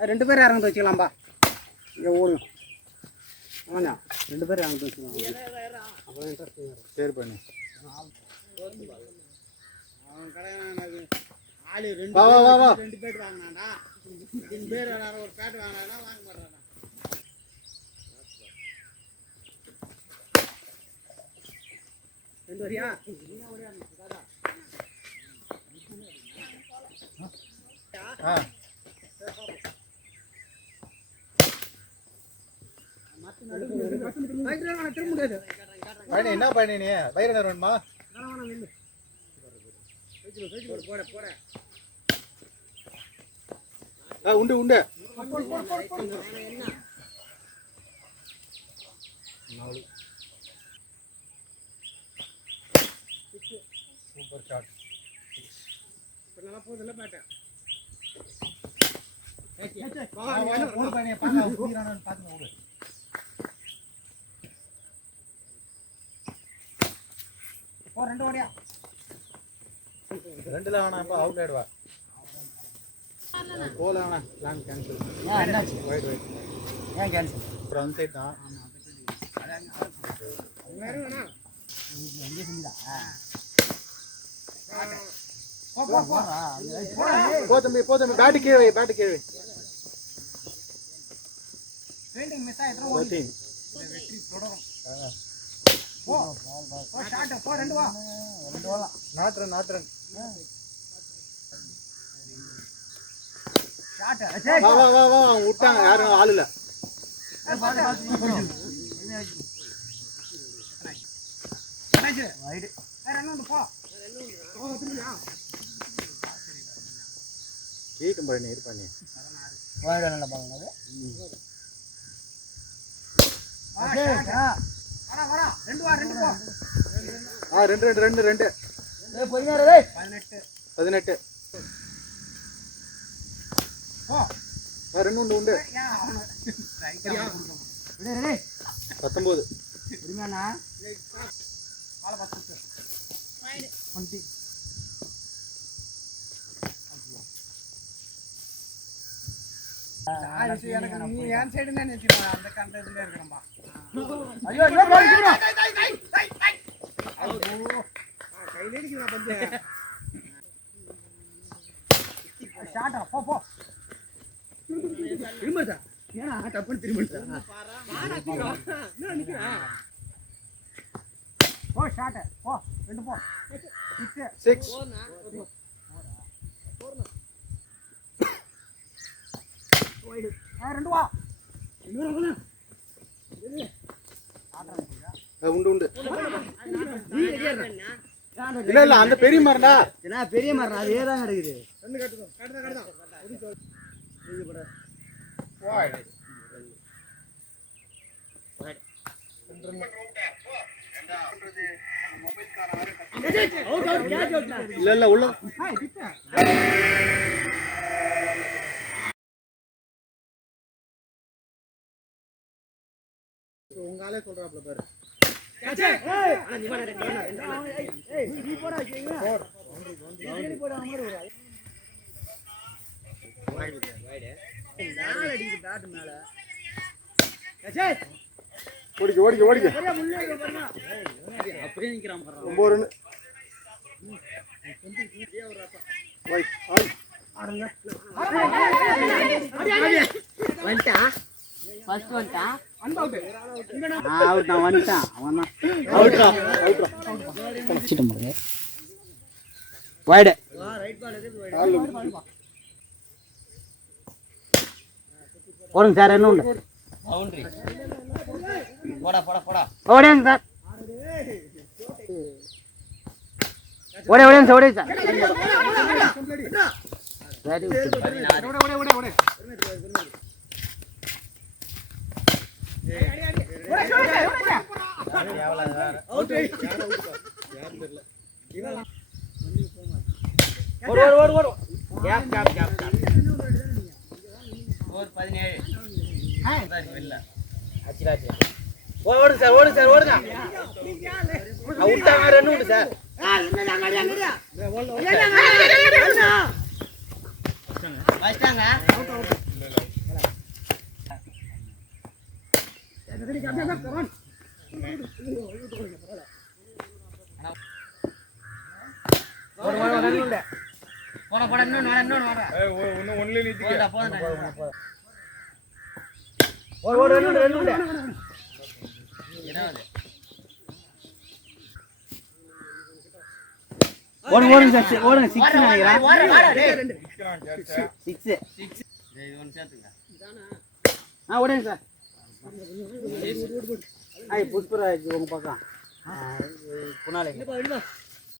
2 பேரும் இறங்கி வச்சுக்கலாம்பா. இங்கே ஓடும். ஆமாண்ணா 2 பேரும் இறங்கி வச்சுக்கலாம். அப்புறம் இன்ட்ரெஸ்டிங் இருக்கும். சரி பண்ணி அவன் கடையானது ஆளு 2 பேர் வாங்கினாண்டா. 2 பேர் எல்லாரும் ஒரு பேட் வாங்கினா வாங்க மாட்டானா. ரெண்டு வரியா என்ன பண்ணி நீ பயிர் வேணுமா உண்டு உண்டு சூப்பர் ஷாட் நல்லா போகுதுல்ல பேட்டை ரெண்டு ஓடியா 2 வேணாம் இப்போ அவுட் ஆயிடுவா போல வேணாம் பிளான் கேன்சல் ரைட் ஏன் கேன்சல் அப்புறம் அந்த சைட் தான் போ தம்பி பேட்டு கீழே மிஸ் ஆயிடுறோம் நாட்டுறன் வா விட்டாங்க யாரும் ஆள் இல்ல கேட்கும் பண்ணி இது பண்ணி நல்லா பாருங்க ரெண்டு 18 ரெண்டு உண்டு 19 எனக்கு நீ என் சைடு தான் நினைச்சுக்கோ அந்த கண்டதுல இருக்கிறம்பா ஐயோ கையில அடிக்கிறா பந்து ஷாட்டா போ திரும்படா ஏனா டப்புன்னு திரும்படா என்ன நிக்குறா போ ஷாட் போ 2 போ 6 போய்டு 2 வா இன்னொரு உண்டு இல்ல அந்த பெரிய மரம்டா என்ன பெரிய மரம் அதே தான் இருக்குது ரெண்டு கட்டுதான் இல்ல உள்ள உங்காலே சொல்றாப்ல பாரு ஓடிக்க அப்படியே நிக்கிறான் 9 ரன் வந்துட்டா ஃபர்ஸ்ட் வந்துட்டா அவுட் நான் வந்துட்டான் அவன் அவுட் வைடு போடுங்க சார் என்ன உண்டு பவுண்டரி போடா ஓடுங்க சார் ஓடுங்க சார் ஓடுங்க சார் ஓடுங்க விட்டாங்க ரெண்டு உண்டு சார் வச்சிட்டாங்க போட இன்னொன்னு வர ஒன்லி நிறுத்திக்க ஓடுங்க சார் ஓடுங்க 6 நினைக்கிறேன் 6 இது ஒன்று சேர்த்துங்க ஓடுங்க சார் புஷ்பராஜ் உங்க பக்கம் புனாலே